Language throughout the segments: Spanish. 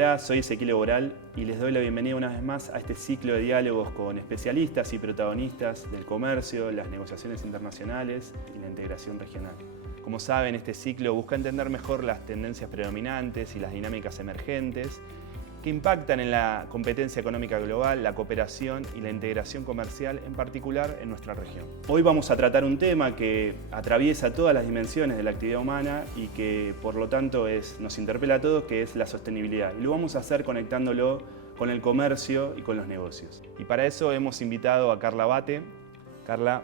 Hola, soy Ezequiel Boral y les doy la bienvenida una vez más a este ciclo de diálogos con especialistas y protagonistas del comercio, las negociaciones internacionales y la integración regional. Como saben, este ciclo busca entender mejor las tendencias predominantes y las dinámicas emergentes que impactan en la competencia económica global, la cooperación y la integración comercial, en particular en nuestra región. Hoy vamos a tratar un tema que atraviesa todas las dimensiones de la actividad humana y que, por lo tanto, nos interpela a todos, que es la sostenibilidad. Y lo vamos a hacer conectándolo con el comercio y con los negocios. Y para eso hemos invitado a Carla Abate. Carla,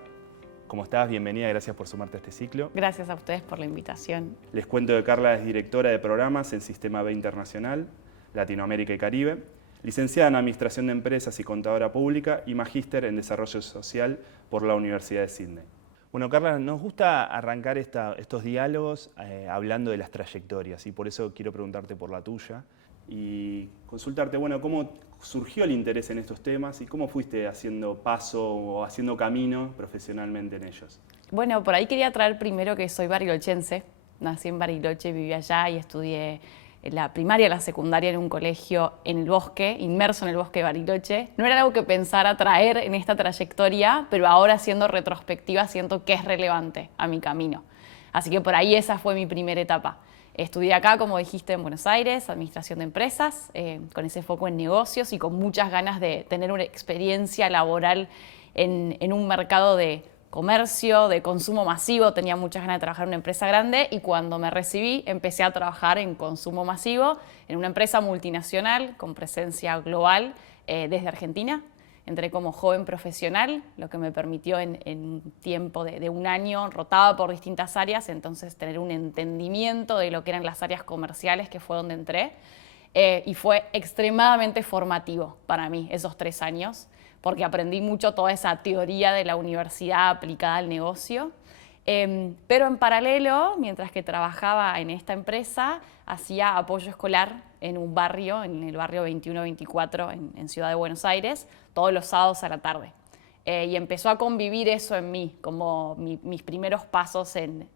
¿cómo estás? Bienvenida, gracias por sumarte a este ciclo. Gracias a ustedes por la invitación. Les cuento que Carla es directora de programas en Sistema B Internacional, Latinoamérica y Caribe, licenciada en Administración de Empresas y Contadora Pública y magíster en Desarrollo Social por la Universidad de Sydney. Bueno, Carla, nos gusta arrancar estos diálogos hablando de las trayectorias y por eso quiero preguntarte por la tuya y consultarte, bueno, ¿cómo surgió el interés en estos temas y cómo fuiste haciendo paso o haciendo camino profesionalmente en ellos? Bueno, por ahí quería traer primero que soy barilochense. Nací en Bariloche, viví allá y estudié la primaria y la secundaria en un colegio en el bosque, inmerso en el bosque de Bariloche. No era algo que pensara traer en esta trayectoria, pero ahora haciendo retrospectiva siento que es relevante a mi camino. Así que por ahí esa fue mi primera etapa. Estudié acá, como dijiste, en Buenos Aires, Administración de Empresas, con ese foco en negocios y con muchas ganas de tener una experiencia laboral en un mercado de comercio, de consumo masivo. Tenía muchas ganas de trabajar en una empresa grande y cuando me recibí empecé a trabajar en consumo masivo en una empresa multinacional con presencia global desde Argentina. Entré como joven profesional, lo que me permitió en un tiempo de un año, rotaba por distintas áreas, entonces tener un entendimiento de lo que eran las áreas comerciales, que fue donde entré. Y fue extremadamente formativo para mí esos 3 años, porque aprendí mucho toda esa teoría de la universidad aplicada al negocio. Pero en paralelo, mientras que trabajaba en esta empresa, hacía apoyo escolar en un barrio, en el barrio 21-24 en Ciudad de Buenos Aires, todos los sábados a la tarde. Y empezó a convivir eso en mí, como mis primeros pasos en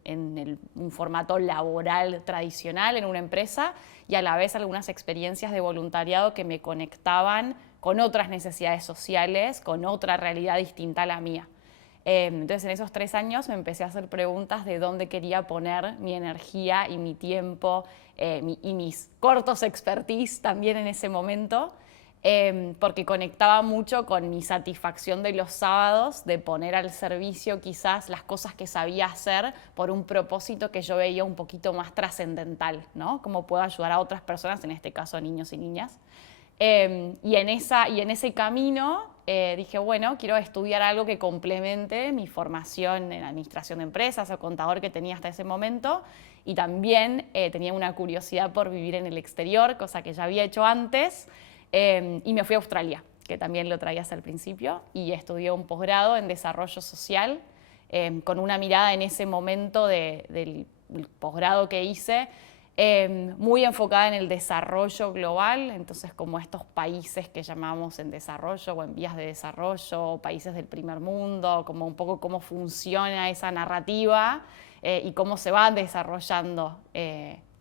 un formato laboral tradicional en una empresa y a la vez algunas experiencias de voluntariado que me conectaban con otras necesidades sociales, con otra realidad distinta a la mía. Entonces en esos 3 años me empecé a hacer preguntas de dónde quería poner mi energía y mi tiempo y mis cortos expertise también en ese momento, porque conectaba mucho con mi satisfacción de los sábados, de poner al servicio quizás las cosas que sabía hacer por un propósito que yo veía un poquito más trascendental, ¿no? Cómo puedo ayudar a otras personas, en este caso a niños y niñas. Y en ese camino dije, bueno, quiero estudiar algo que complemente mi formación en administración de empresas o contador que tenía hasta ese momento. Y también tenía una curiosidad por vivir en el exterior, cosa que ya había hecho antes. Y me fui a Australia, que también lo traía hasta el principio, y estudié un posgrado en desarrollo social, con una mirada en ese momento del posgrado que hice, muy enfocada en el desarrollo global, entonces como estos países que llamamos en desarrollo o en vías de desarrollo, países del primer mundo, como un poco cómo funciona esa narrativa y cómo se van desarrollando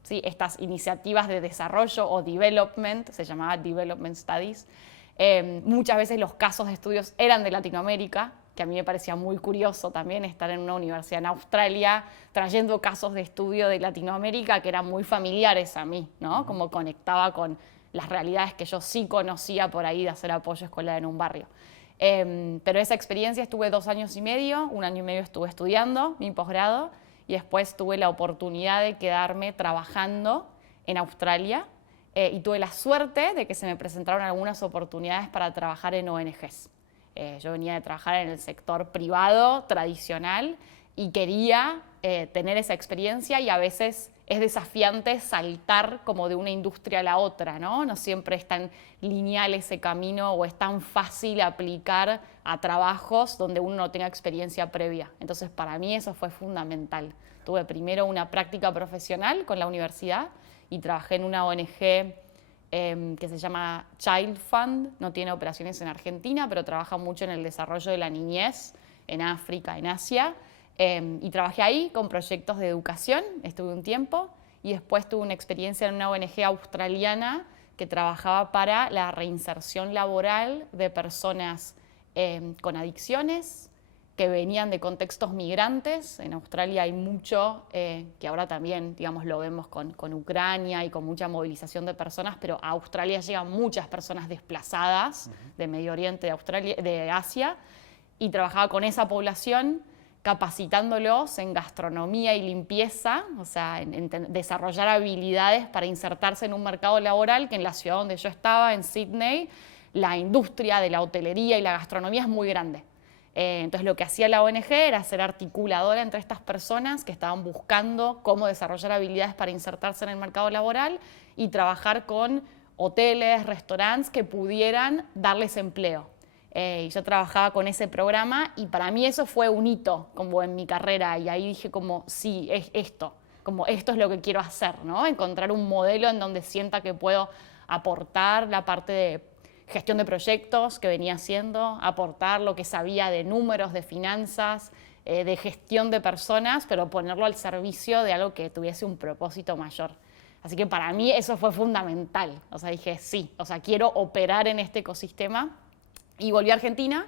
¿sí? Estas iniciativas de desarrollo o development, se llamaba Development Studies. Muchas veces los casos de estudios eran de Latinoamérica, que a mí me parecía muy curioso también estar en una universidad en Australia trayendo casos de estudio de Latinoamérica que eran muy familiares a mí, ¿no? Como conectaba con las realidades que yo sí conocía por ahí de hacer apoyo escolar en un barrio. Pero esa experiencia estuve 2 años y medio, 1 año y medio estuve estudiando mi posgrado y después tuve la oportunidad de quedarme trabajando en Australia y tuve la suerte de que se me presentaron algunas oportunidades para trabajar en ONGs. Yo venía de trabajar en el sector privado tradicional y quería tener esa experiencia y a veces es desafiante saltar como de una industria a la otra, ¿no? No siempre es tan lineal ese camino o es tan fácil aplicar a trabajos donde uno no tenga experiencia previa. Entonces para mí eso fue fundamental. Tuve primero una práctica profesional con la universidad y trabajé en una ONG que se llama Child Fund, no tiene operaciones en Argentina, pero trabaja mucho en el desarrollo de la niñez en África, en Asia. Y trabajé ahí con proyectos de educación, estuve un tiempo, y después tuve una experiencia en una ONG australiana que trabajaba para la reinserción laboral de personas con adicciones, que venían de contextos migrantes. En Australia hay mucho, que ahora también, digamos, lo vemos con Ucrania y con mucha movilización de personas, pero a Australia llegan muchas personas desplazadas de Medio Oriente, de Asia, y trabajaba con esa población, capacitándolos en gastronomía y limpieza, o sea, en desarrollar habilidades para insertarse en un mercado laboral que en la ciudad donde yo estaba, en Sydney, la industria de la hotelería y la gastronomía es muy grande. Entonces lo que hacía la ONG era ser articuladora entre estas personas que estaban buscando cómo desarrollar habilidades para insertarse en el mercado laboral y trabajar con hoteles, restaurantes que pudieran darles empleo. Y yo trabajaba con ese programa y para mí eso fue un hito como en mi carrera, y ahí dije como sí, es esto, como esto es lo que quiero hacer, ¿no? Encontrar un modelo en donde sienta que puedo aportar la parte de gestión de proyectos que venía haciendo, aportar lo que sabía de números, de finanzas, de gestión de personas, pero ponerlo al servicio de algo que tuviese un propósito mayor. Así que para mí eso fue fundamental. O sea, dije sí, o sea, quiero operar en este ecosistema. Y volví a Argentina,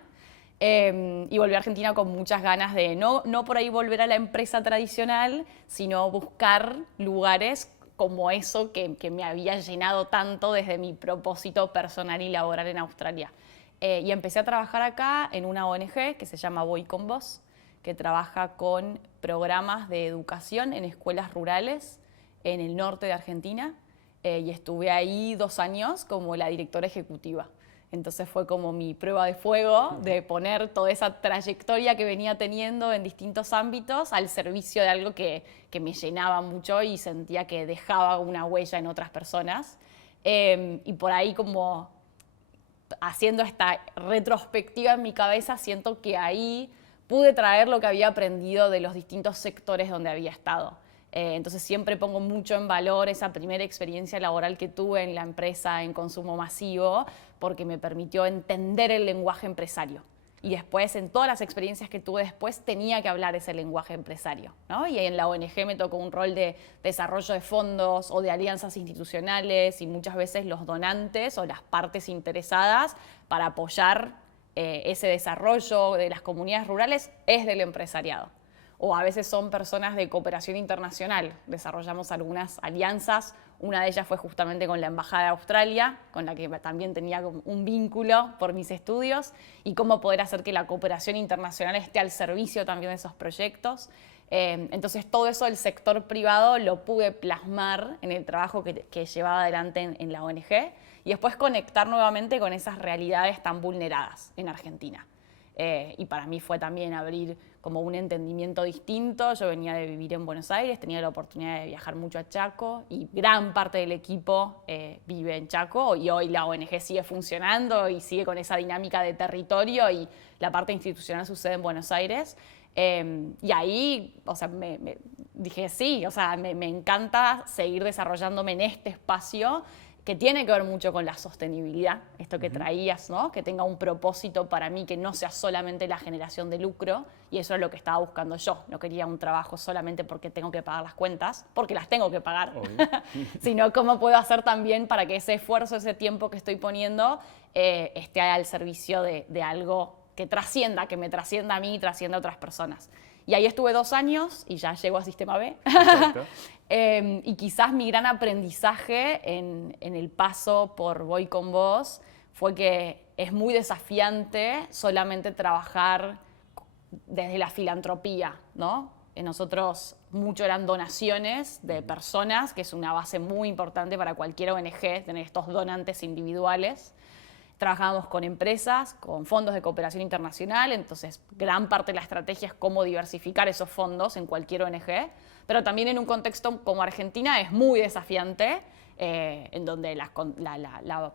con muchas ganas de no por ahí volver a la empresa tradicional, sino buscar lugares como eso que me había llenado tanto desde mi propósito personal y laboral en Australia. Y empecé a trabajar acá en una ONG que se llama Voy con Vos, que trabaja con programas de educación en escuelas rurales en el norte de Argentina. Y estuve ahí 2 años como la directora ejecutiva. Entonces fue como mi prueba de fuego de poner toda esa trayectoria que venía teniendo en distintos ámbitos al servicio de algo que me llenaba mucho y sentía que dejaba una huella en otras personas. Y por ahí, como haciendo esta retrospectiva en mi cabeza, siento que ahí pude traer lo que había aprendido de los distintos sectores donde había estado. Entonces siempre pongo mucho en valor esa primera experiencia laboral que tuve en la empresa en consumo masivo, porque me permitió entender el lenguaje empresario. Y después, en todas las experiencias que tuve después, tenía que hablar ese lenguaje empresario, ¿no? Y en la ONG me tocó un rol de desarrollo de fondos o de alianzas institucionales, y muchas veces los donantes o las partes interesadas para apoyar ese desarrollo de las comunidades rurales es del empresariado. O a veces son personas de cooperación internacional. Desarrollamos algunas alianzas. Una de ellas fue justamente con la Embajada de Australia, con la que también tenía un vínculo por mis estudios, y cómo poder hacer que la cooperación internacional esté al servicio también de esos proyectos. Entonces todo eso del sector privado lo pude plasmar en el trabajo que llevaba adelante en la ONG, y después conectar nuevamente con esas realidades tan vulneradas en Argentina. Y para mí fue también abrir como un entendimiento distinto. Yo venía de vivir en Buenos Aires, tenía la oportunidad de viajar mucho a Chaco, y gran parte del equipo vive en Chaco, y hoy la ONG sigue funcionando y sigue con esa dinámica de territorio, y la parte institucional sucede en Buenos Aires. Y ahí, o sea, dije sí, o sea, me encanta seguir desarrollándome en este espacio que tiene que ver mucho con la sostenibilidad, esto que traías, ¿no? Que tenga un propósito para mí, que no sea solamente la generación de lucro, y eso es lo que estaba buscando yo. No quería un trabajo solamente porque tengo que pagar las cuentas, porque las tengo que pagar, sino cómo puedo hacer también para que ese esfuerzo, ese tiempo que estoy poniendo, esté al servicio de algo que trascienda, que me trascienda a mí y trascienda a otras personas. Y ahí estuve 2 años y ya llego a Sistema B. Y quizás mi gran aprendizaje en el paso por Voy con Vos fue que es muy desafiante solamente trabajar desde la filantropía, ¿no? Nosotros mucho eran donaciones de personas, que es una base muy importante para cualquier ONG, tener estos donantes individuales. Trabajábamos con empresas, con fondos de cooperación internacional, entonces gran parte de la estrategia es cómo diversificar esos fondos en cualquier ONG, pero también en un contexto como Argentina es muy desafiante, en donde las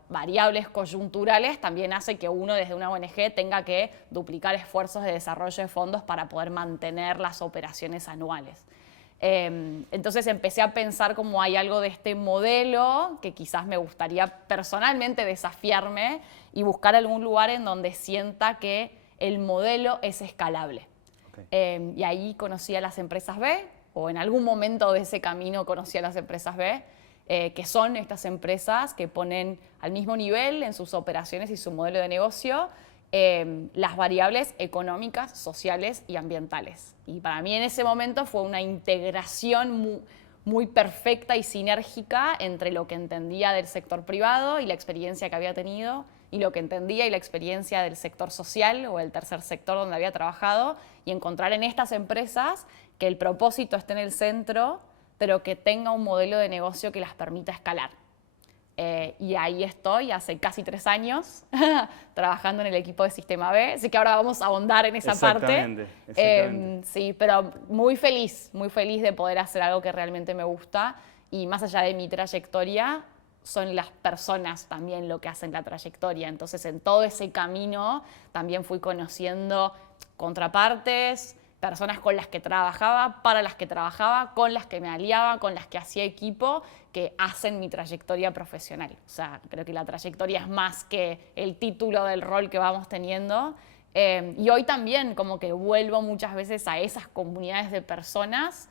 variables coyunturales también hace que uno desde una ONG tenga que duplicar esfuerzos de desarrollo de fondos para poder mantener las operaciones anuales. Entonces empecé a pensar como hay algo de este modelo que quizás me gustaría personalmente desafiarme y buscar algún lugar en donde sienta que el modelo es escalable. Y ahí conocí a las empresas B, o en algún momento de ese camino conocí a las empresas B, que son estas empresas que ponen al mismo nivel en sus operaciones y su modelo de negocio las variables económicas, sociales y ambientales. Y para mí en ese momento fue una integración muy perfecta y sinérgica entre lo que entendía del sector privado y la experiencia que había tenido, y lo que entendía y la experiencia del sector social o el tercer sector donde había trabajado, y encontrar en estas empresas que el propósito esté en el centro, pero que tenga un modelo de negocio que las permita escalar. Y ahí estoy hace casi 3 años trabajando en el equipo de Sistema B, así que ahora vamos a ahondar en esa parte. Exactamente. Sí, pero muy feliz de poder hacer algo que realmente me gusta, y más allá de mi trayectoria, son las personas también lo que hacen la trayectoria. Entonces, en todo ese camino también fui conociendo contrapartes, personas con las que trabajaba, para las que trabajaba, con las que me aliaba, con las que hacía equipo, que hacen mi trayectoria profesional. O sea, creo que la trayectoria es más que el título del rol que vamos teniendo. Y hoy también como que vuelvo muchas veces a esas comunidades de personas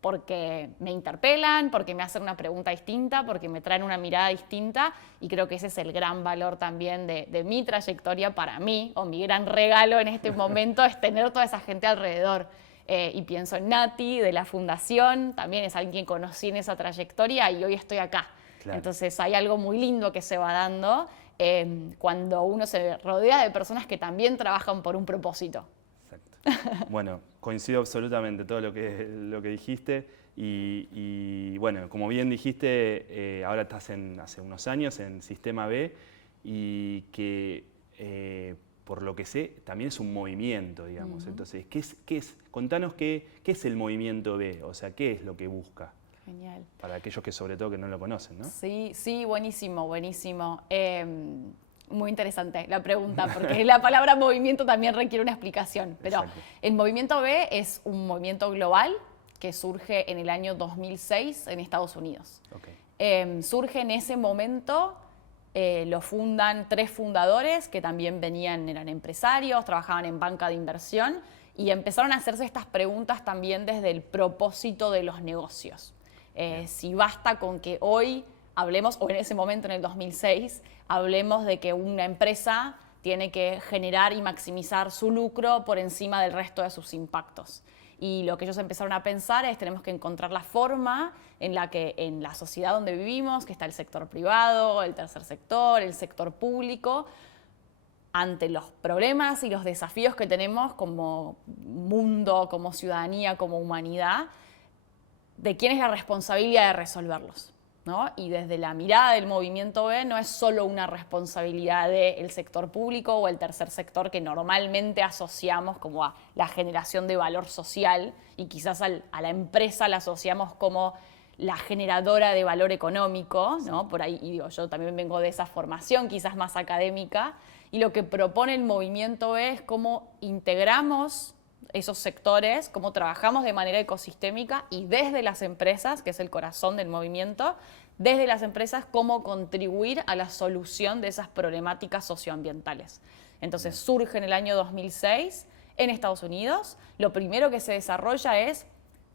porque me interpelan, porque me hacen una pregunta distinta, porque me traen una mirada distinta, y creo que ese es el gran valor también de mi trayectoria para mí, o mi gran regalo en este momento es tener toda esa gente alrededor. Y pienso en Nati, de la fundación, también es alguien que conocí en esa trayectoria y hoy estoy acá. Claro. Entonces hay algo muy lindo que se va dando cuando uno se rodea de personas que también trabajan por un propósito. Bueno, coincido absolutamente todo lo que dijiste y bueno, como bien dijiste, ahora estás hace unos años en Sistema B y que por lo que sé también es un movimiento, digamos. Entonces, contanos qué es el movimiento B, o sea, qué es lo que busca. Genial. Para aquellos que sobre todo que no lo conocen, ¿no? Sí, buenísimo. Muy interesante la pregunta, porque la palabra movimiento también requiere una explicación. Pero exacto. El movimiento B es un movimiento global que surge en el año 2006 en Estados Unidos. Okay. Surge en ese momento, lo fundan 3 fundadores que también eran empresarios, trabajaban en banca de inversión y empezaron a hacerse estas preguntas también desde el propósito de los negocios. Si basta con que hoy hablemos, o en ese momento, en el 2006, hablemos de que una empresa tiene que generar y maximizar su lucro por encima del resto de sus impactos. Y lo que ellos empezaron a pensar es tenemos que encontrar la forma en la que en la sociedad donde vivimos, que está el sector privado, el tercer sector, el sector público, ante los problemas y los desafíos que tenemos como mundo, como ciudadanía, como humanidad, de quién es la responsabilidad de resolverlos, ¿no? Y desde la mirada del movimiento B no es solo una responsabilidad del sector público o el tercer sector que normalmente asociamos como a la generación de valor social y quizás a la empresa la asociamos como la generadora de valor económico, ¿no? Por ahí, y digo, yo también vengo de esa formación quizás más académica, y lo que propone el movimiento B es cómo integramos esos sectores, cómo trabajamos de manera ecosistémica y desde las empresas, que es el corazón del movimiento, desde las empresas cómo contribuir a la solución de esas problemáticas socioambientales. Entonces surge en el año 2006 en Estados Unidos. Lo primero que se desarrolla es,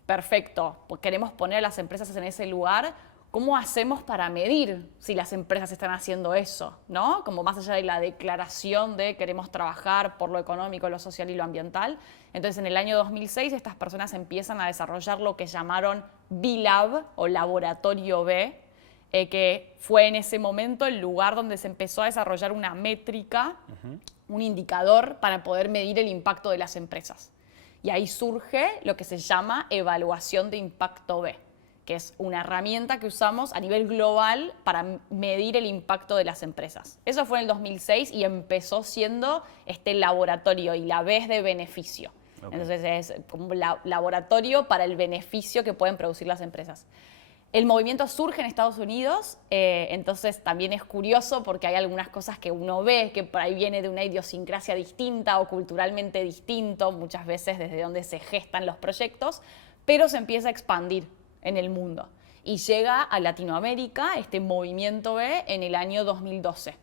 perfecto, pues queremos poner a las empresas en ese lugar. ¿Cómo hacemos para medir si las empresas están haciendo eso, ¿no? Como más allá de la declaración de queremos trabajar por lo económico, lo social y lo ambiental. Entonces, en el año 2006, estas personas empiezan a desarrollar lo que llamaron B-Lab o Laboratorio B, que fue en ese momento el lugar donde se empezó a desarrollar una métrica, un indicador para poder medir el impacto de las empresas. Y ahí surge lo que se llama evaluación de impacto B, que es una herramienta que usamos a nivel global para medir el impacto de las empresas. Eso fue en el 2006 y empezó siendo este laboratorio, y la B es de beneficio. Okay. Entonces es como un laboratorio para el beneficio que pueden producir las empresas. El movimiento surge en Estados Unidos, entonces también es curioso porque hay algunas cosas que uno ve que por ahí viene de una idiosincrasia distinta o culturalmente distinto, muchas veces desde donde se gestan los proyectos, pero se empieza a expandir en el mundo. Y llega a Latinoamérica este movimiento B en el año 2012.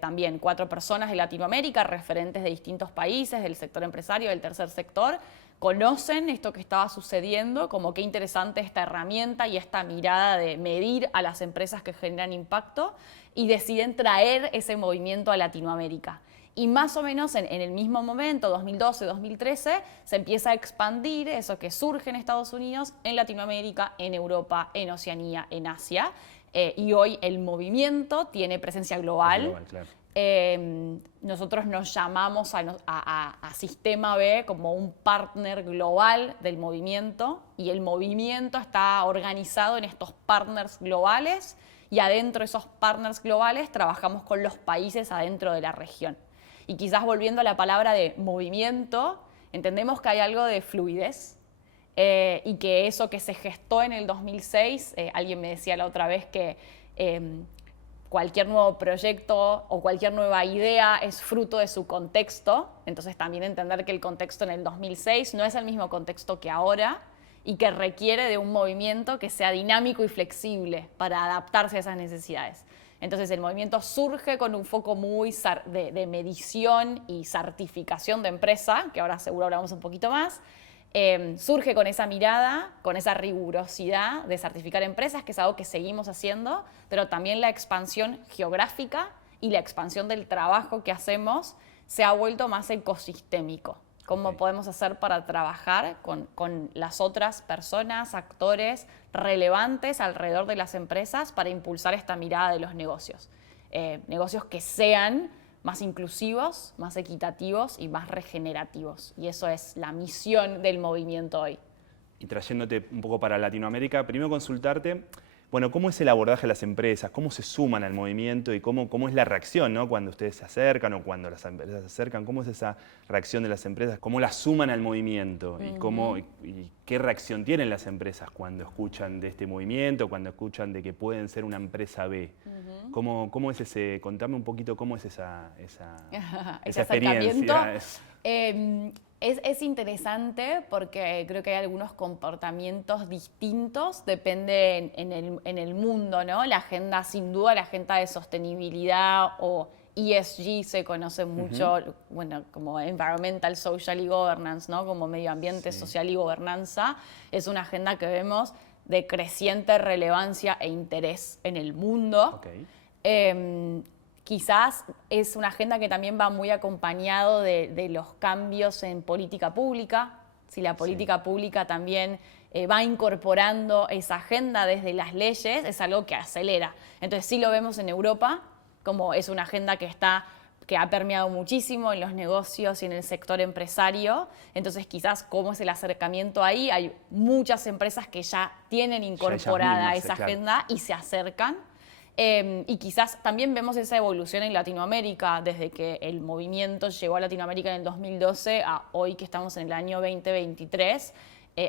También 4 personas de Latinoamérica, referentes de distintos países, del sector empresario, del tercer sector, conocen esto que estaba sucediendo, como qué interesante esta herramienta y esta mirada de medir a las empresas que generan impacto, y deciden traer ese movimiento a Latinoamérica. Y más o menos en el mismo momento, 2012, 2013, se empieza a expandir eso que surge en Estados Unidos, en Latinoamérica, en Europa, en Oceanía, en Asia. Y hoy el movimiento tiene presencia global. Claro. Nosotros nos llamamos a Sistema B como un partner global del movimiento, y el movimiento está organizado en estos partners globales, y adentro de esos partners globales trabajamos con los países adentro de la región. Y quizás volviendo a la palabra de movimiento, entendemos que hay algo de fluidez, y que eso que se gestó en el 2006, alguien me decía la otra vez que cualquier nuevo proyecto o cualquier nueva idea es fruto de su contexto. Entonces también entender que el contexto en el 2006 no es el mismo contexto que ahora, y que requiere de un movimiento que sea dinámico y flexible para adaptarse a esas necesidades. Entonces el movimiento surge con un foco muy de medición y certificación de empresa, que ahora seguro hablamos un poquito más. Surge con esa mirada, con esa rigurosidad de certificar empresas, que es algo que seguimos haciendo, pero también la expansión geográfica y la expansión del trabajo que hacemos se ha vuelto más ecosistémico. ¿Cómo podemos hacer para trabajar con las otras personas, actores relevantes alrededor de las empresas para impulsar esta mirada de los negocios? Negocios que sean más inclusivos, más equitativos y más regenerativos. Y eso es la misión del movimiento hoy. Y trayéndote un poco para Latinoamérica, primero consultarte, bueno, ¿cómo es el abordaje de las empresas? ¿Cómo se suman al movimiento y cómo es la reacción, ¿no? Cuando ustedes se acercan o cuando las empresas se acercan? ¿Cómo es esa reacción de las empresas? ¿Cómo las suman al movimiento? ¿Y qué reacción tienen las empresas cuando escuchan de este movimiento, cuando escuchan de que pueden ser una empresa B? ¿Cómo es ese? Contame un poquito cómo es esa experiencia. Es interesante porque creo que hay algunos comportamientos distintos, depende en el mundo, ¿no? La agenda, sin duda, la agenda de sostenibilidad o ESG se conoce mucho, bueno, como Environmental, Social y Governance, ¿no? Como medio ambiente, social y gobernanza. Es una agenda que vemos de creciente relevancia e interés en el mundo. Quizás es una agenda que también va muy acompañado de los cambios en política pública. Si la política pública también va incorporando esa agenda desde las leyes, es algo que acelera. Entonces sí lo vemos en Europa, como es una agenda que ha permeado muchísimo en los negocios y en el sector empresario. Entonces quizás cómo es el acercamiento ahí. Hay muchas empresas que ya tienen incorporada esa agenda y se acercan. Y quizás también vemos esa evolución en Latinoamérica, desde que el movimiento llegó a Latinoamérica en el 2012 a hoy que estamos en el año 2023.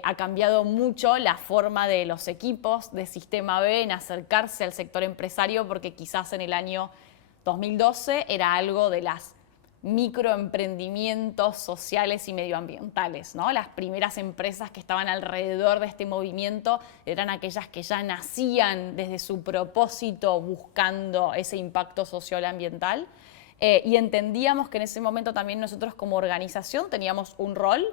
Ha cambiado mucho la forma de los equipos de Sistema B en acercarse al sector empresario, porque quizás en el año 2012 era algo de las microemprendimientos sociales y medioambientales, ¿no? Las primeras empresas que estaban alrededor de este movimiento eran aquellas que ya nacían desde su propósito buscando ese impacto social ambiental, y entendíamos que en ese momento también nosotros como organización teníamos un rol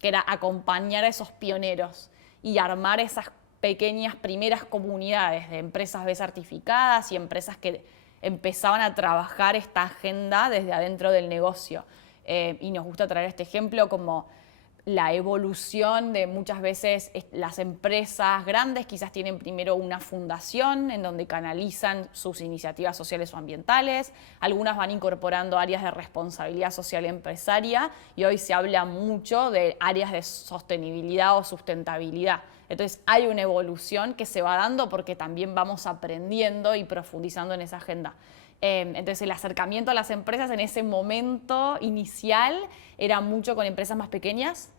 que era acompañar a esos pioneros y armar esas pequeñas primeras comunidades de empresas B certificadas y empresas que empezaban a trabajar esta agenda desde adentro del negocio. Y nos gusta traer este ejemplo como la evolución de muchas veces las empresas grandes quizás tienen primero una fundación en donde canalizan sus iniciativas sociales o ambientales, algunas van incorporando áreas de responsabilidad social empresaria y hoy se habla mucho de áreas de sostenibilidad o sustentabilidad. Entonces hay una evolución que se va dando porque también vamos aprendiendo y profundizando en esa agenda. Entonces el acercamiento a las empresas en ese momento inicial era mucho con empresas más pequeñas.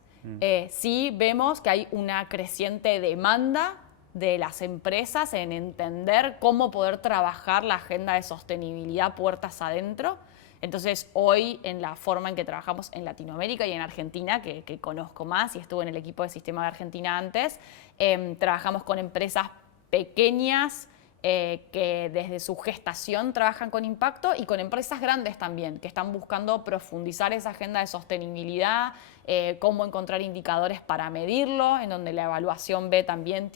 Sí vemos que hay una creciente demanda de las empresas en entender cómo poder trabajar la agenda de sostenibilidad puertas adentro. Entonces hoy en la forma en que trabajamos en Latinoamérica y en Argentina, que conozco más y estuve en el equipo de Sistema de Argentina antes, trabajamos con empresas pequeñas, que desde su gestación trabajan con impacto, y con empresas grandes también, que están buscando profundizar esa agenda de sostenibilidad, cómo encontrar indicadores para medirlo, en donde la evaluación B también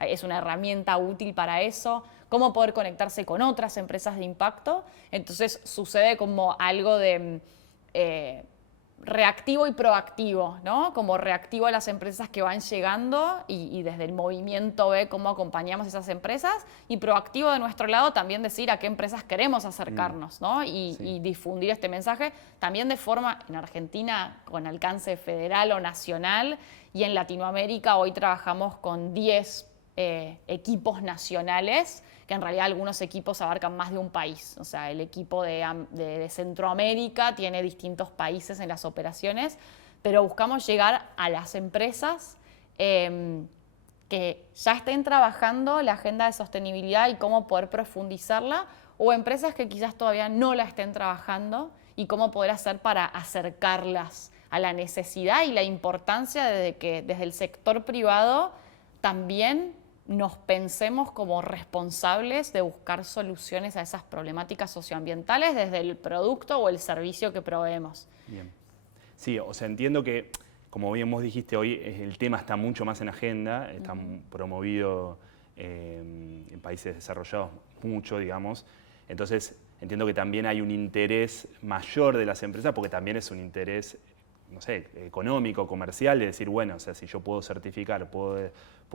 es una herramienta útil para eso, cómo poder conectarse con otras empresas de impacto. Entonces sucede como algo de reactivo y proactivo, ¿no? Como reactivo a las empresas que van llegando y desde el movimiento ve cómo acompañamos a esas empresas, y proactivo de nuestro lado también decir a qué empresas queremos acercarnos, ¿no? Y difundir este mensaje también de forma, en Argentina, con alcance federal o nacional, y en Latinoamérica hoy trabajamos con 10 equipos nacionales, que en realidad algunos equipos abarcan más de un país. O sea, el equipo de Centroamérica tiene distintos países en las operaciones, pero buscamos llegar a las empresas que ya estén trabajando la agenda de sostenibilidad y cómo poder profundizarla, o empresas que quizás todavía no la estén trabajando y cómo poder hacer para acercarlas a la necesidad y la importancia de que desde el sector privado también nos pensemos como responsables de buscar soluciones a esas problemáticas socioambientales desde el producto o el servicio que proveemos. Bien. Sí, o sea, entiendo que, como bien vos dijiste, hoy el tema está mucho más en agenda, está promovido en países desarrollados mucho, digamos. Entonces, entiendo que también hay un interés mayor de las empresas, porque también es un interés, no sé, económico, comercial, de decir, bueno, o sea, si yo puedo certificar, puedo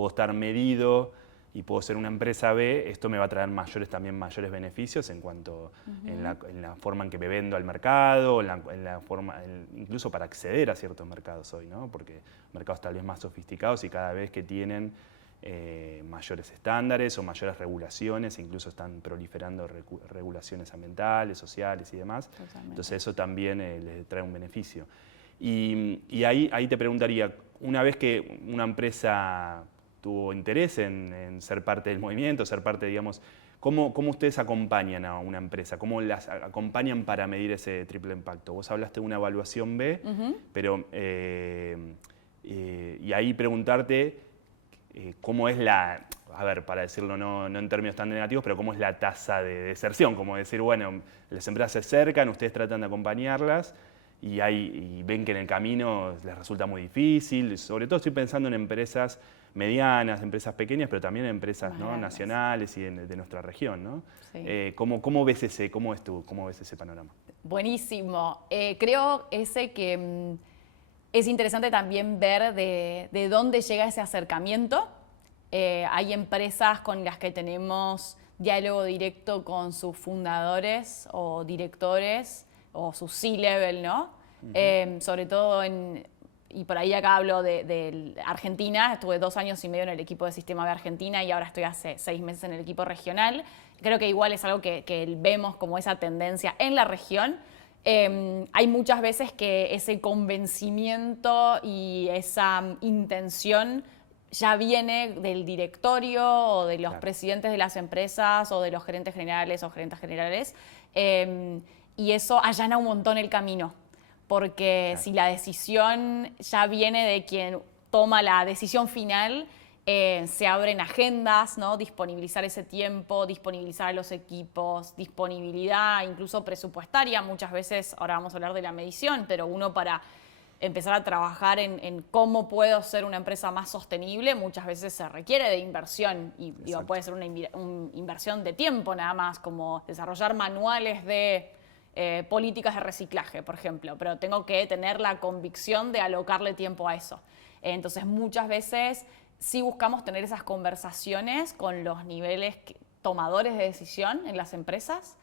estar medido y puedo ser una empresa B, esto me va a traer también mayores beneficios en cuanto en la forma en que me vendo al mercado, en la forma, incluso para acceder a ciertos mercados hoy, ¿no? Porque mercados tal vez más sofisticados y cada vez que tienen mayores estándares o mayores regulaciones, incluso están proliferando regulaciones ambientales, sociales y demás. Totalmente. Entonces eso también les trae un beneficio. Y ahí te preguntaría, una vez que una empresa tuvo interés en ser parte del movimiento, ser parte, digamos, ¿cómo ustedes acompañan a una empresa? ¿Cómo las acompañan para medir ese triple impacto? Vos hablaste de una evaluación B, pero y ahí preguntarte cómo es a ver, para decirlo no en términos tan negativos, pero cómo es la tasa de deserción, como decir, bueno, las empresas se acercan, ustedes tratan de acompañarlas, y ven que en el camino les resulta muy difícil. Sobre todo estoy pensando en empresas medianas, empresas pequeñas, pero también en empresas, ¿no?, nacionales y de nuestra región, ¿no? Sí. ¿Cómo ves ese panorama? Buenísimo. Creo que es interesante también ver de dónde llega ese acercamiento. Hay empresas con las que tenemos diálogo directo con sus fundadores o directores, o su C-level, ¿no? Sobre todo y por ahí acá hablo de Argentina. Estuve 2 años y medio en el equipo de Sistema B Argentina y ahora estoy hace 6 meses en el equipo regional. Creo que igual es algo que vemos como esa tendencia en la región. Hay muchas veces que ese convencimiento y esa intención ya viene del directorio o de los presidentes de las empresas o de los gerentes generales o gerentes generales. Y eso allana un montón el camino, porque si la decisión ya viene de quien toma la decisión final, se abren agendas, ¿no? Disponibilizar ese tiempo, disponibilizar a los equipos, disponibilidad incluso presupuestaria. Muchas veces, ahora vamos a hablar de la medición, pero uno para empezar a trabajar en cómo puedo ser una empresa más sostenible, muchas veces se requiere de inversión, y puede ser una inversión de tiempo nada más, como desarrollar manuales de políticas de reciclaje, por ejemplo, pero tengo que tener la convicción de alocarle tiempo a eso. Entonces, muchas veces sí buscamos tener esas conversaciones con los niveles tomadores de decisión en las empresas,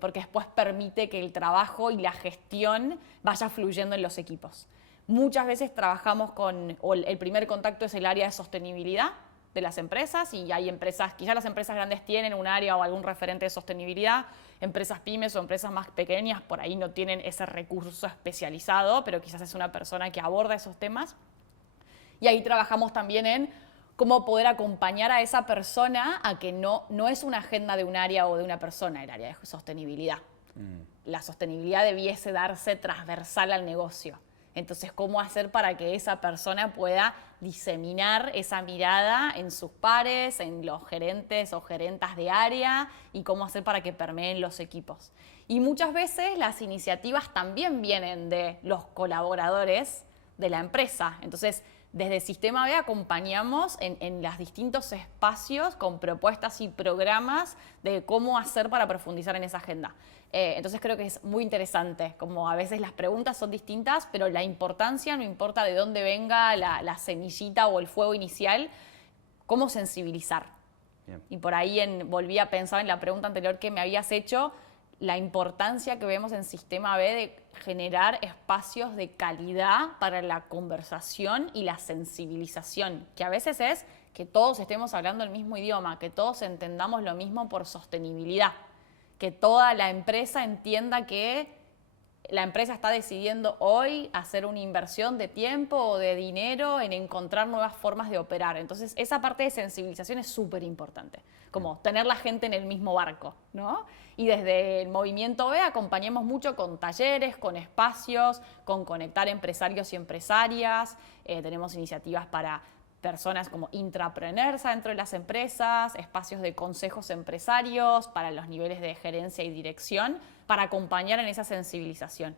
porque después permite que el trabajo y la gestión vaya fluyendo en los equipos. Muchas veces trabajamos o el primer contacto es el área de sostenibilidad de las empresas, y hay empresas, quizás las empresas grandes tienen un área o algún referente de sostenibilidad, empresas pymes o empresas más pequeñas por ahí no tienen ese recurso especializado, pero quizás es una persona que aborda esos temas. Y ahí trabajamos también en cómo poder acompañar a esa persona a que no es una agenda de un área o de una persona el área de sostenibilidad. La sostenibilidad debiese darse transversal al negocio. Entonces, ¿cómo hacer para que esa persona pueda diseminar esa mirada en sus pares, en los gerentes o gerentas de área y cómo hacer para que permeen los equipos? Y muchas veces las iniciativas también vienen de los colaboradores de la empresa. Entonces, desde Sistema B acompañamos en los distintos espacios con propuestas y programas de cómo hacer para profundizar en esa agenda. Entonces creo que es muy interesante, como a veces las preguntas son distintas, pero la importancia no importa de dónde venga la semillita o el fuego inicial, cómo sensibilizar. Bien. Y por ahí volví a pensar en la pregunta anterior que me habías hecho, la importancia que vemos en Sistema B de generar espacios de calidad para la conversación y la sensibilización, que a veces es que todos estemos hablando el mismo idioma, que todos entendamos lo mismo por sostenibilidad, que toda la empresa entienda que la empresa está decidiendo hoy hacer una inversión de tiempo o de dinero en encontrar nuevas formas de operar. Entonces, esa parte de sensibilización es súper importante, como tener la gente en el mismo barco, ¿no? Y desde el Movimiento B acompañamos mucho con talleres, con espacios, con conectar empresarios y empresarias. Tenemos iniciativas para personas como intrapreneurs dentro de las empresas, espacios de consejos empresarios para los niveles de gerencia y dirección, para acompañar en esa sensibilización.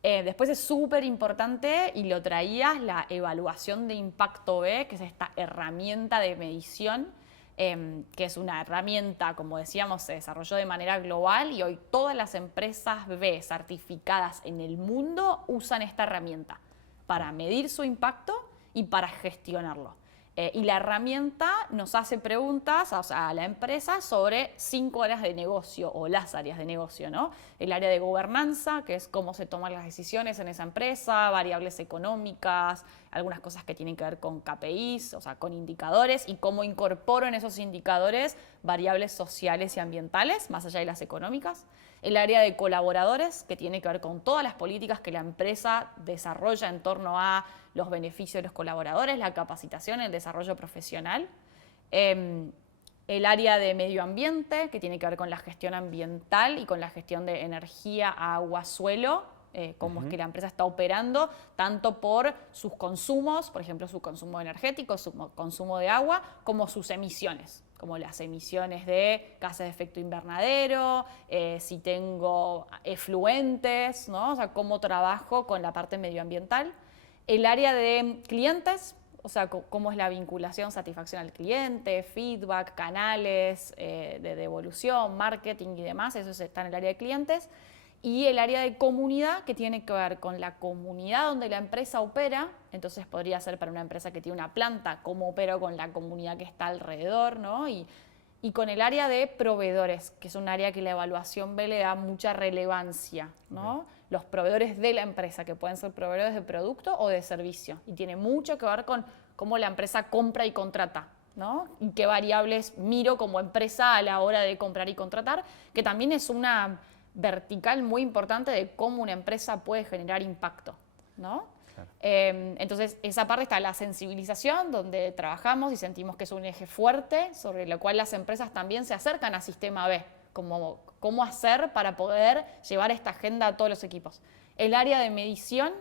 Después es súper importante, y lo traías, la evaluación de impacto B, que es esta herramienta de medición, que es una herramienta, como decíamos, se desarrolló de manera global y hoy todas las empresas B certificadas en el mundo usan esta herramienta para medir su impacto y para gestionarlo. Y la herramienta nos hace preguntas, o sea, a la empresa sobre 5 áreas de negocio o las áreas de negocio, ¿no? El área de gobernanza, que es cómo se toman las decisiones en esa empresa, variables económicas, algunas cosas que tienen que ver con KPIs, o sea, con indicadores, y cómo incorporo en esos indicadores variables sociales y ambientales, más allá de las económicas. El área de colaboradores, que tiene que ver con todas las políticas que la empresa desarrolla en torno a los beneficios de los colaboradores, la capacitación, el desarrollo profesional. El área de medio ambiente, que tiene que ver con la gestión ambiental y con la gestión de energía, agua, suelo, cómo es que la empresa está operando, tanto por sus consumos, por ejemplo, su consumo energético, su consumo de agua, como sus emisiones, como las emisiones de gases de efecto invernadero, si tengo efluentes, ¿no? O sea, cómo trabajo con la parte medioambiental. El área de clientes, o sea, cómo es la vinculación, satisfacción al cliente, feedback, canales de devolución, marketing y demás, eso está en el área de clientes. Y el área de comunidad, que tiene que ver con la comunidad donde la empresa opera. Entonces podría ser para una empresa que tiene una planta, cómo opero con la comunidad que está alrededor, ¿no? Y con el área de proveedores, que es un área que la evaluación B le da mucha relevancia, ¿no? Los proveedores de la empresa, que pueden ser proveedores de producto o de servicio. Y tiene mucho que ver con cómo la empresa compra y contrata, ¿no? Y qué variables miro como empresa a la hora de comprar y contratar, que también es una vertical muy importante de cómo una empresa puede generar impacto, ¿no? Claro. Entonces, esa parte está la sensibilización, donde trabajamos y sentimos que es un eje fuerte, sobre lo cual las empresas también se acercan a Sistema B, como cómo hacer para poder llevar esta agenda a todos los equipos. El área de medición,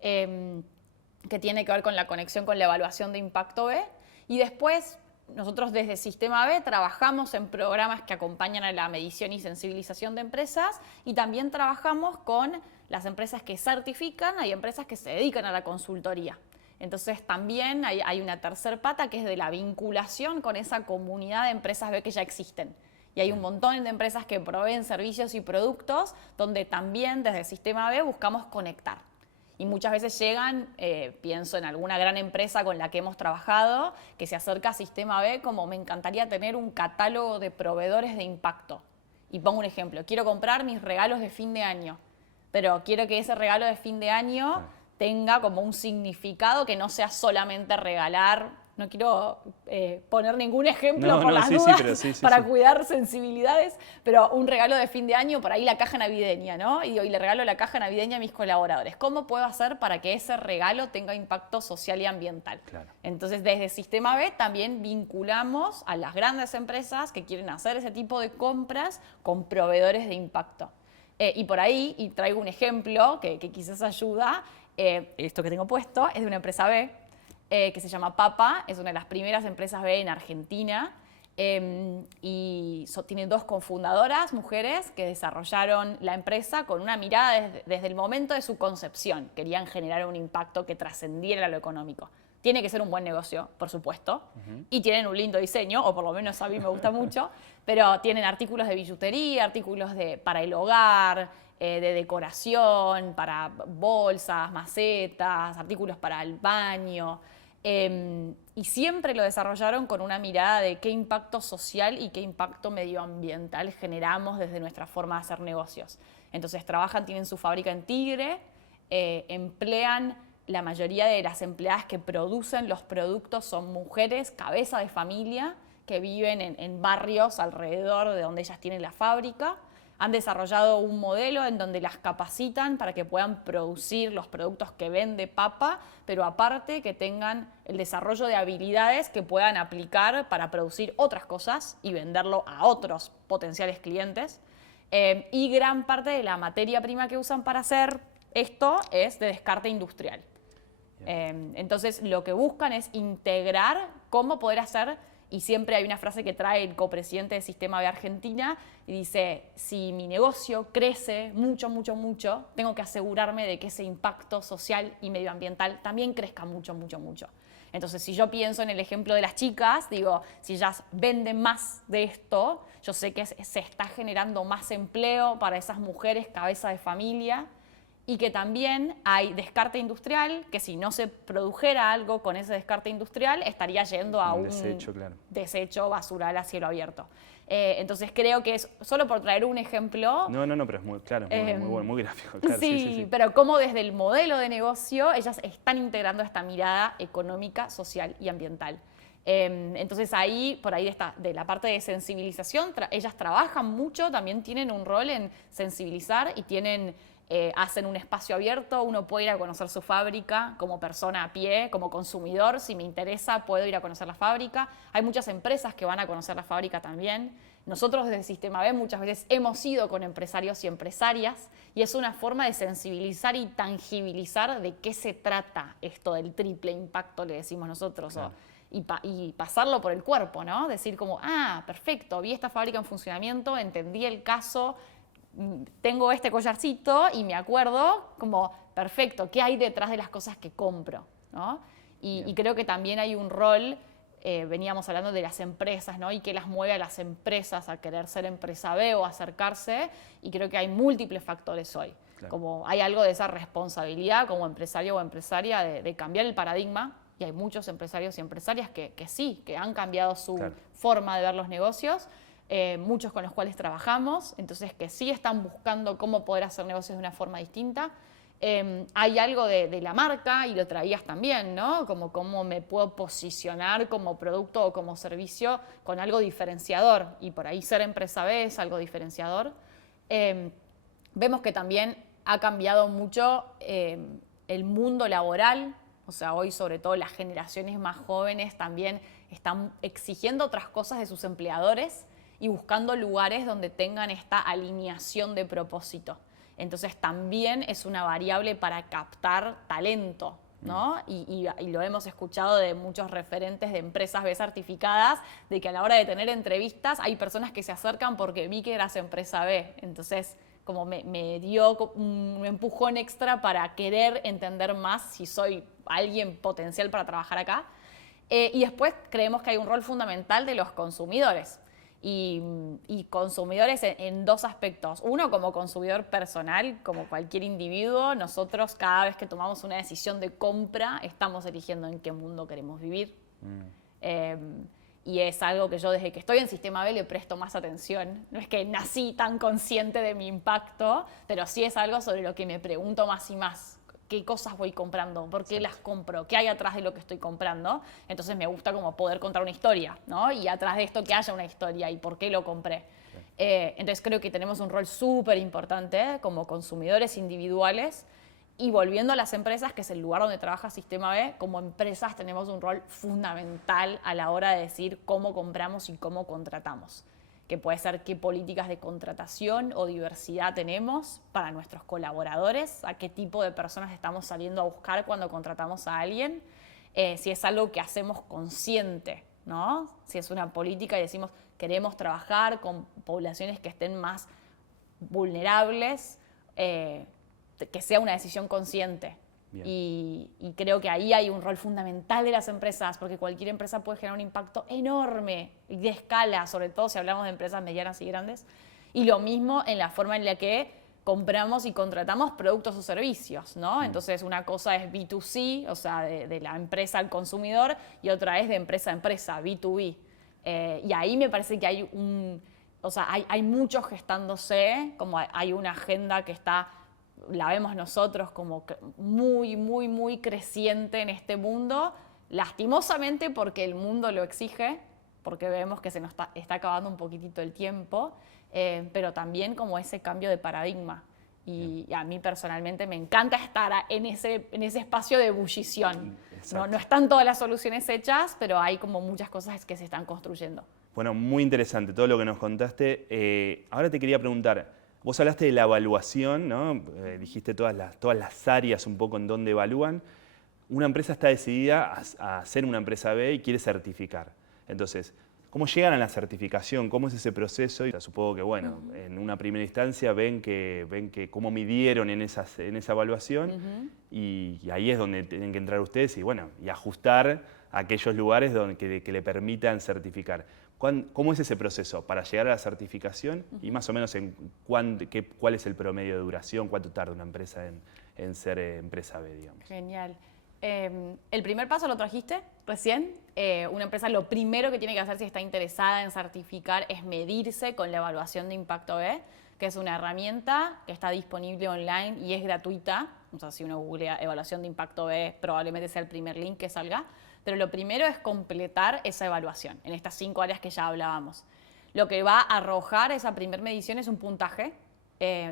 que tiene que ver con la conexión con la evaluación de impacto B, y después nosotros desde Sistema B trabajamos en programas que acompañan a la medición y sensibilización de empresas, y también trabajamos con las empresas que certifican, hay empresas que se dedican a la consultoría. Entonces también hay una tercer pata que es de la vinculación con esa comunidad de empresas B que ya existen. Y hay un montón de empresas que proveen servicios y productos donde también desde Sistema B buscamos conectar. Y muchas veces llegan, pienso en alguna gran empresa con la que hemos trabajado, que se acerca a Sistema B como me encantaría tener un catálogo de proveedores de impacto. Y pongo un ejemplo, quiero comprar mis regalos de fin de año, pero quiero que ese regalo de fin de año tenga como un significado que no sea solamente regalar. No quiero poner ningún ejemplo por las dudas para cuidar sensibilidades, pero un regalo de fin de año, por ahí la caja navideña, ¿no? Y hoy le regalo la caja navideña a mis colaboradores. ¿Cómo puedo hacer para que ese regalo tenga impacto social y ambiental? Claro. Entonces, desde Sistema B también vinculamos a las grandes empresas que quieren hacer ese tipo de compras con proveedores de impacto. Y por ahí, y traigo un ejemplo que quizás ayuda, esto que tengo puesto es de una empresa B, que se llama Papa, es una de las primeras empresas B en Argentina. Y tiene 2 cofundadoras, mujeres, que desarrollaron la empresa con una mirada desde el momento de su concepción. Querían generar un impacto que trascendiera lo económico. Tiene que ser un buen negocio, por supuesto, y tienen un lindo diseño, o por lo menos a mí me gusta mucho, pero tienen artículos de billutería, artículos para el hogar, de decoración, para bolsas, macetas, artículos para el baño. Y siempre lo desarrollaron con una mirada de qué impacto social y qué impacto medioambiental generamos desde nuestra forma de hacer negocios. Entonces tienen su fábrica en Tigre, emplean, la mayoría de las empleadas que producen los productos son mujeres, cabeza de familia, que viven en barrios alrededor de donde ellas tienen la fábrica. Han desarrollado un modelo en donde las capacitan para que puedan producir los productos que vende Papa, pero aparte que tengan el desarrollo de habilidades que puedan aplicar para producir otras cosas y venderlo a otros potenciales clientes. Y gran parte de la materia prima que usan para hacer esto es de descarte industrial. Entonces lo que buscan es integrar cómo poder hacer. Y siempre hay una frase que trae el copresidente del Sistema B Argentina y dice, si mi negocio crece mucho, mucho, mucho, tengo que asegurarme de que ese impacto social y medioambiental también crezca mucho, mucho, mucho. Entonces, si yo pienso en el ejemplo de las chicas, digo, si ellas venden más de esto, yo sé que se está generando más empleo para esas mujeres cabeza de familia, y que también hay descarte industrial, que si no se produjera algo con ese descarte industrial, estaría yendo a un desecho basural a cielo abierto. Entonces creo que es, solo por traer un ejemplo... No, pero es muy claro, muy bueno, muy gráfico. Claro, sí, pero como desde el modelo de negocio ellas están integrando esta mirada económica, social y ambiental. Entonces ahí, por ahí de la parte de sensibilización, ellas trabajan mucho, también tienen un rol en sensibilizar y hacen un espacio abierto, uno puede ir a conocer su fábrica como persona a pie, como consumidor, si me interesa puedo ir a conocer la fábrica. Hay muchas empresas que van a conocer la fábrica también. Nosotros desde Sistema B muchas veces hemos ido con empresarios y empresarias y es una forma de sensibilizar y tangibilizar de qué se trata esto del triple impacto, le decimos nosotros, claro. Y pasarlo por el cuerpo, ¿no? Decir como, perfecto, vi esta fábrica en funcionamiento, entendí el caso, tengo este collarcito y me acuerdo como, perfecto, ¿qué hay detrás de las cosas que compro? ¿No? Y creo que también hay un rol, veníamos hablando de las empresas, ¿no? Y qué las mueve a las empresas a querer ser empresa B o acercarse, y creo que hay múltiples factores hoy. Claro. Como hay algo de esa responsabilidad como empresario o empresaria de cambiar el paradigma, y hay muchos empresarios y empresarias que sí, que han cambiado su forma de ver los negocios, muchos con los cuales trabajamos, entonces que sí están buscando cómo poder hacer negocios de una forma distinta. Hay algo de la marca, y lo traías también, ¿no? Como cómo me puedo posicionar como producto o como servicio con algo diferenciador, y por ahí ser empresa B es algo diferenciador. Vemos que también ha cambiado mucho el mundo laboral, o sea, hoy sobre todo las generaciones más jóvenes también están exigiendo otras cosas de sus empleadores y buscando lugares donde tengan esta alineación de propósito. Entonces también es una variable para captar talento, ¿no? Y lo hemos escuchado de muchos referentes de empresas B certificadas, de que a la hora de tener entrevistas hay personas que se acercan porque vi que eras empresa B. Entonces como me dio un empujón extra para querer entender más si soy alguien potencial para trabajar acá. Y después creemos que hay un rol fundamental de los consumidores. Y consumidores en 2 aspectos. Uno, como consumidor personal, como cualquier individuo, nosotros cada vez que tomamos una decisión de compra estamos eligiendo en qué mundo queremos vivir. Y es algo que yo desde que estoy en Sistema B le presto más atención. No es que nací tan consciente de mi impacto, pero sí es algo sobre lo que me pregunto más y más. ¿Qué cosas voy comprando? ¿Por qué las compro? ¿Qué hay atrás de lo que estoy comprando? Entonces me gusta como poder contar una historia, ¿no? Y atrás de esto que haya una historia y por qué lo compré. Entonces creo que tenemos un rol súper importante como consumidores individuales. Y volviendo a las empresas, que es el lugar donde trabaja Sistema B, como empresas tenemos un rol fundamental a la hora de decir cómo compramos y cómo contratamos. que puede ser qué políticas de contratación o diversidad tenemos para nuestros colaboradores, a qué tipo de personas estamos saliendo a buscar cuando contratamos a alguien, si es algo que hacemos consciente, ¿no? Si es una política y decimos queremos trabajar con poblaciones que estén más vulnerables, que sea una decisión consciente. Y creo que ahí hay un rol fundamental de las empresas, porque cualquier empresa puede generar un impacto enorme y de escala, sobre todo si hablamos de empresas medianas y grandes. Y lo mismo en la forma en la que compramos y contratamos productos o servicios, ¿no? Entonces una cosa es B2C, o sea, de la empresa al consumidor, y otra es de empresa a empresa, B2B. Y ahí me parece que hay mucho gestándose, como hay una agenda que la vemos nosotros como muy, muy, muy creciente en este mundo, lastimosamente porque el mundo lo exige, porque vemos que se nos está acabando un poquitito el tiempo, pero también como ese cambio de paradigma. Y a mí personalmente me encanta estar en ese espacio de ebullición. No están todas las soluciones hechas, pero hay como muchas cosas que se están construyendo. Bueno, muy interesante todo lo que nos contaste. Ahora te quería preguntar, vos hablaste de la evaluación, ¿no? Dijiste todas las áreas un poco en donde evalúan. Una empresa está decidida a ser una empresa B y quiere certificar. Entonces, ¿cómo llegan a la certificación? ¿Cómo es ese proceso? Y supongo que, bueno, en una primera instancia ven que cómo midieron en esa evaluación y ahí es donde tienen que entrar ustedes y ajustar a aquellos lugares que le permitan certificar. ¿Cómo es ese proceso para llegar a la certificación y más o menos cuál es el promedio de duración, cuánto tarda una empresa en ser empresa B, digamos? Genial. El primer paso lo trajiste recién. Una empresa lo primero que tiene que hacer si está interesada en certificar es medirse con la evaluación de impacto B, que es una herramienta que está disponible online y es gratuita. O sea, si uno googlea evaluación de impacto B, probablemente sea el primer link que salga. Pero lo primero es completar esa evaluación en estas 5 áreas que ya hablábamos. Lo que va a arrojar esa primera medición es un puntaje.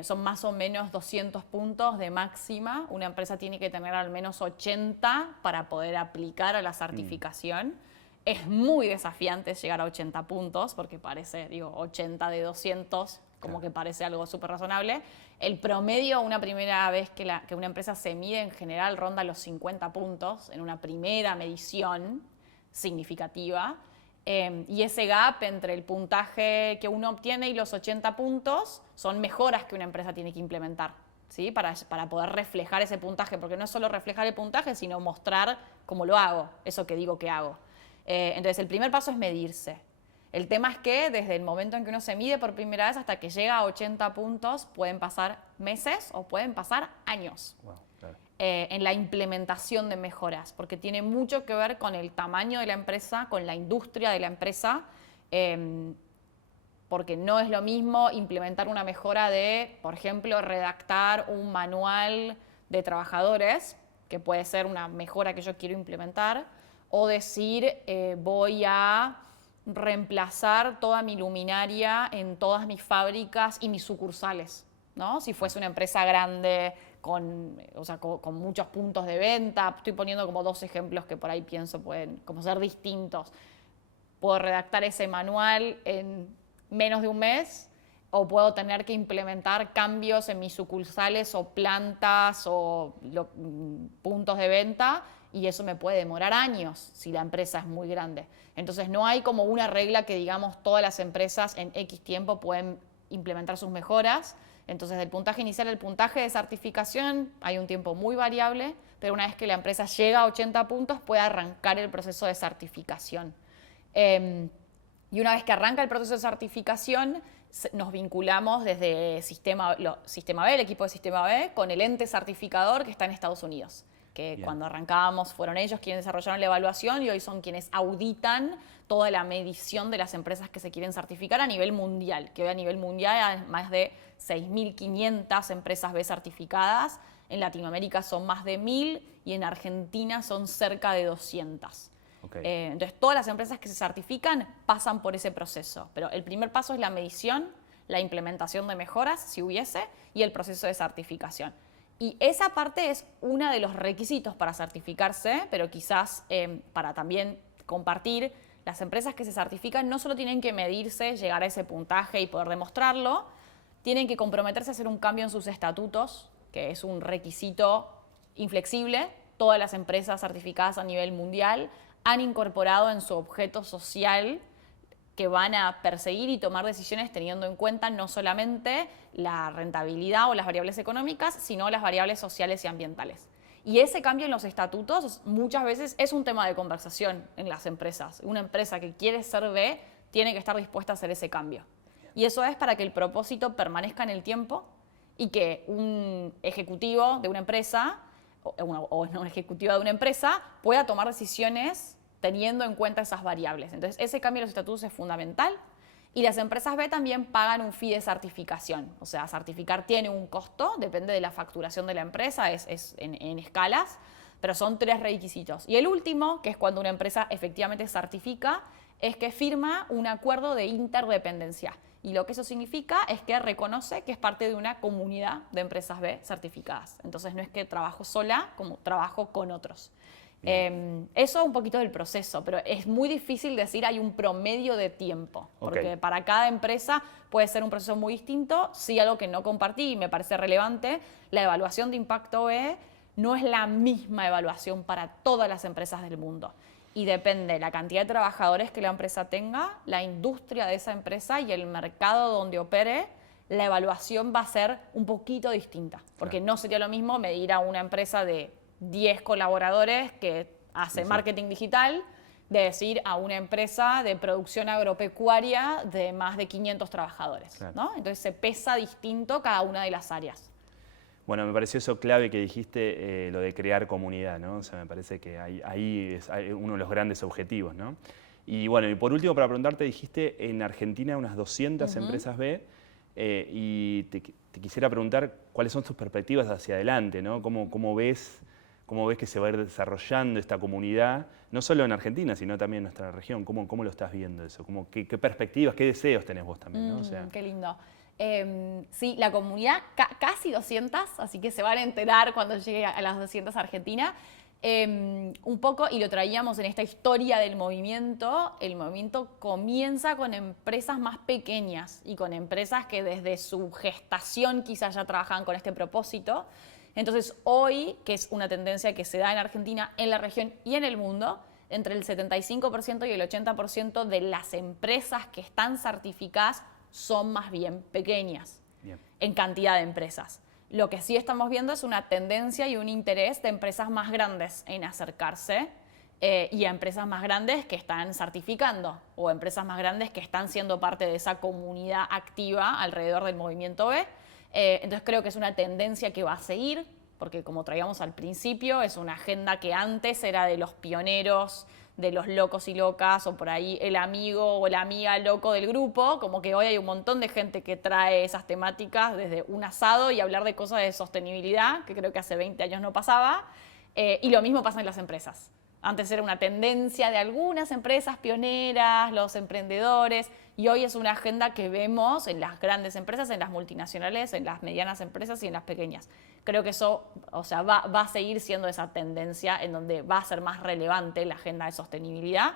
Son más o menos 200 puntos de máxima. Una empresa tiene que tener al menos 80 para poder aplicar a la certificación. Es muy desafiante llegar a 80 puntos porque parece, 80 de 200, como que parece algo súper razonable. El promedio, una primera vez que una empresa se mide, en general ronda los 50 puntos en una primera medición significativa. Y ese gap entre el puntaje que uno obtiene y los 80 puntos son mejoras que una empresa tiene que implementar, ¿sí? Para poder reflejar ese puntaje, porque no es solo reflejar el puntaje, sino mostrar cómo lo hago, eso que digo que hago. Entonces, el primer paso es medirse. El tema es que desde el momento en que uno se mide por primera vez hasta que llega a 80 puntos, pueden pasar meses o pueden pasar años. Wow, claro. En la implementación de mejoras, porque tiene mucho que ver con el tamaño de la empresa, con la industria de la empresa, porque no es lo mismo implementar una mejora de, por ejemplo, redactar un manual de trabajadores, que puede ser una mejora que yo quiero implementar, o decir voy a reemplazar toda mi luminaria en todas mis fábricas y mis sucursales, ¿no? Si fuese una empresa grande con muchos puntos de venta, estoy poniendo como 2 ejemplos que por ahí pienso pueden como ser distintos. Puedo redactar ese manual en menos de un mes o puedo tener que implementar cambios en mis sucursales o plantas o puntos de venta y eso me puede demorar años si la empresa es muy grande. Entonces no hay como una regla que digamos todas las empresas en X tiempo pueden implementar sus mejoras. Entonces del puntaje inicial al puntaje de certificación hay un tiempo muy variable, pero una vez que la empresa llega a 80 puntos puede arrancar el proceso de certificación. Y una vez que arranca el proceso de certificación, nos vinculamos desde Sistema B, el equipo de Sistema B, con el ente certificador que está en Estados Unidos. Que bien, cuando arrancábamos fueron ellos quienes desarrollaron la evaluación y hoy son quienes auditan toda la medición de las empresas que se quieren certificar a nivel mundial, que hoy a nivel mundial hay más de 6.500 empresas B certificadas, en Latinoamérica son más de 1.000 y en Argentina son cerca de 200. Okay. Entonces todas las empresas que se certifican pasan por ese proceso, pero el primer paso es la medición, la implementación de mejoras, si hubiese, y el proceso de certificación. Y esa parte es uno de los requisitos para certificarse, pero quizás para también compartir, las empresas que se certifican no solo tienen que medirse, llegar a ese puntaje y poder demostrarlo, tienen que comprometerse a hacer un cambio en sus estatutos, que es un requisito inflexible. Todas las empresas certificadas a nivel mundial han incorporado en su objeto social que van a perseguir y tomar decisiones teniendo en cuenta no solamente la rentabilidad o las variables económicas, sino las variables sociales y ambientales. Y ese cambio en los estatutos muchas veces es un tema de conversación en las empresas. Una empresa que quiere ser B tiene que estar dispuesta a hacer ese cambio. Y eso es para que el propósito permanezca en el tiempo y que un ejecutivo de una empresa o una ejecutiva de una empresa pueda tomar decisiones teniendo en cuenta esas variables. Entonces, ese cambio en los estatutos es fundamental. Y las empresas B también pagan un fee de certificación. O sea, certificar tiene un costo, depende de la facturación de la empresa, es en escalas, pero son 3 requisitos. Y el último, que es cuando una empresa efectivamente certifica, es que firma un acuerdo de interdependencia. Y lo que eso significa es que reconoce que es parte de una comunidad de empresas B certificadas. Entonces, no es que trabajo sola, como trabajo con otros. Eso un poquito del proceso, pero es muy difícil decir hay un promedio de tiempo, porque para cada empresa puede ser un proceso muy distinto. Sí, algo que no compartí y me parece relevante, la evaluación de impacto E no es la misma evaluación para todas las empresas del mundo y depende de la cantidad de trabajadores que la empresa tenga, la industria de esa empresa y el mercado donde opere. La evaluación va a ser un poquito distinta, porque no sería lo mismo medir a una empresa de 10 colaboradores que hace marketing digital, de decir a una empresa de producción agropecuaria de más de 500 trabajadores. Claro. ¿No? Entonces se pesa distinto cada una de las áreas. Bueno, me pareció eso clave que dijiste, lo de crear comunidad, ¿no? O sea, me parece que ahí es uno de los grandes objetivos, ¿no? Y bueno, y por último, para preguntarte, dijiste en Argentina unas 200 empresas B, y te quisiera preguntar cuáles son tus perspectivas hacia adelante, ¿no? ¿Cómo ves que se va a ir desarrollando esta comunidad, no solo en Argentina, sino también en nuestra región? ¿Cómo lo estás viendo eso? ¿Qué perspectivas, qué deseos tenés vos también, ¿no? O sea, qué lindo. Sí, la comunidad, casi 200, así que se van a enterar cuando llegue a las 200 Argentina. Un poco, y lo traíamos en esta historia del movimiento, el movimiento comienza con empresas más pequeñas y con empresas que desde su gestación quizás ya trabajaban con este propósito. Entonces hoy, que es una tendencia que se da en Argentina, en la región y en el mundo, entre el 75% y el 80% de las empresas que están certificadas son más bien pequeñas en cantidad de empresas. Lo que sí estamos viendo es una tendencia y un interés de empresas más grandes en acercarse y a empresas más grandes que están certificando o empresas más grandes que están siendo parte de esa comunidad activa alrededor del movimiento B. Entonces creo que es una tendencia que va a seguir, porque como traíamos al principio, es una agenda que antes era de los pioneros, de los locos y locas, o por ahí el amigo o la amiga loco del grupo, como que hoy hay un montón de gente que trae esas temáticas desde un asado y hablar de cosas de sostenibilidad, que creo que hace 20 años no pasaba, y lo mismo pasa en las empresas. Antes era una tendencia de algunas empresas pioneras, los emprendedores, y hoy es una agenda que vemos en las grandes empresas, en las multinacionales, en las medianas empresas y en las pequeñas. Creo que eso, o sea, va a seguir siendo esa tendencia en donde va a ser más relevante la agenda de sostenibilidad,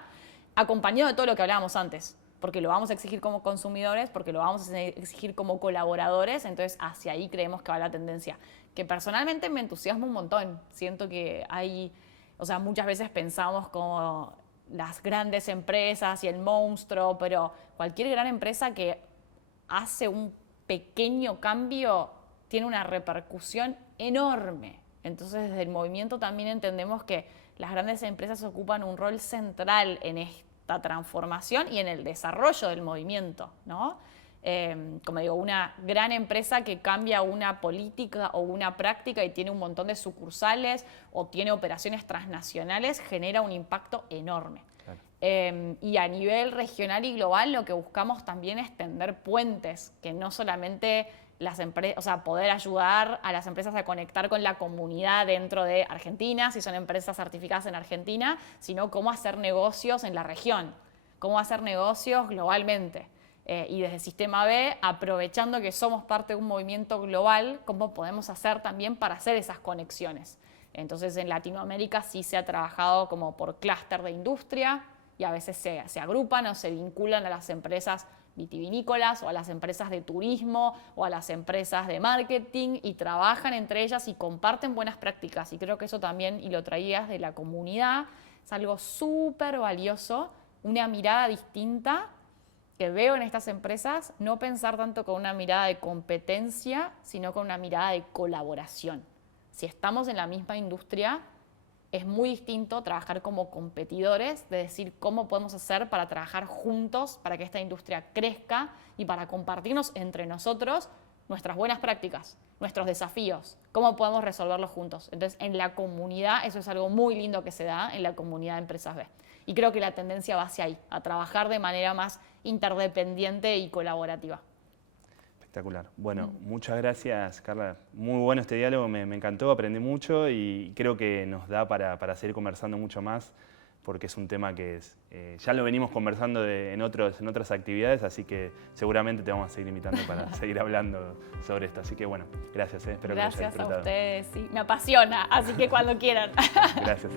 acompañado de todo lo que hablábamos antes, porque lo vamos a exigir como consumidores, porque lo vamos a exigir como colaboradores, entonces hacia ahí creemos que va la tendencia, que personalmente me entusiasma un montón. Siento que hay, o sea, muchas veces pensamos como las grandes empresas y el monstruo, pero cualquier gran empresa que hace un pequeño cambio tiene una repercusión enorme. Entonces, desde el movimiento también entendemos que las grandes empresas ocupan un rol central en esta transformación y en el desarrollo del movimiento, ¿no? Como digo, una gran empresa que cambia una política o una práctica y tiene un montón de sucursales o tiene operaciones transnacionales, genera un impacto enorme. Claro. Y a nivel regional y global lo que buscamos también es tender puentes, que no solamente las empresas, o sea, poder ayudar a las empresas a conectar con la comunidad dentro de Argentina, si son empresas certificadas en Argentina, sino cómo hacer negocios en la región, cómo hacer negocios globalmente. Y desde Sistema B, aprovechando que somos parte de un movimiento global, cómo podemos hacer también para hacer esas conexiones. Entonces, en Latinoamérica sí se ha trabajado como por clúster de industria, y a veces se agrupan o se vinculan a las empresas vitivinícolas o a las empresas de turismo o a las empresas de marketing y trabajan entre ellas y comparten buenas prácticas. Y creo que eso también, y lo traías de la comunidad, es algo súper valioso, una mirada distinta que veo en estas empresas, no pensar tanto con una mirada de competencia, sino con una mirada de colaboración. Si estamos en la misma industria, es muy distinto trabajar como competidores, de decir cómo podemos hacer para trabajar juntos, para que esta industria crezca y para compartirnos entre nosotros nuestras buenas prácticas, nuestros desafíos, cómo podemos resolverlos juntos. Entonces, en la comunidad, eso es algo muy lindo que se da en la comunidad de Empresas B. Y creo que la tendencia va hacia ahí, a trabajar de manera más interdependiente y colaborativa. Espectacular. Bueno, muchas gracias, Carla. Muy bueno este diálogo, me encantó, aprendí mucho y creo que nos da para seguir conversando mucho más, porque es un tema que ya lo venimos conversando en otras actividades, así que seguramente te vamos a seguir invitando para seguir hablando sobre esto. Así que bueno, gracias. Espero que lo hayas disfrutado. Gracias a ustedes, sí, me apasiona, así que cuando quieran. Gracias.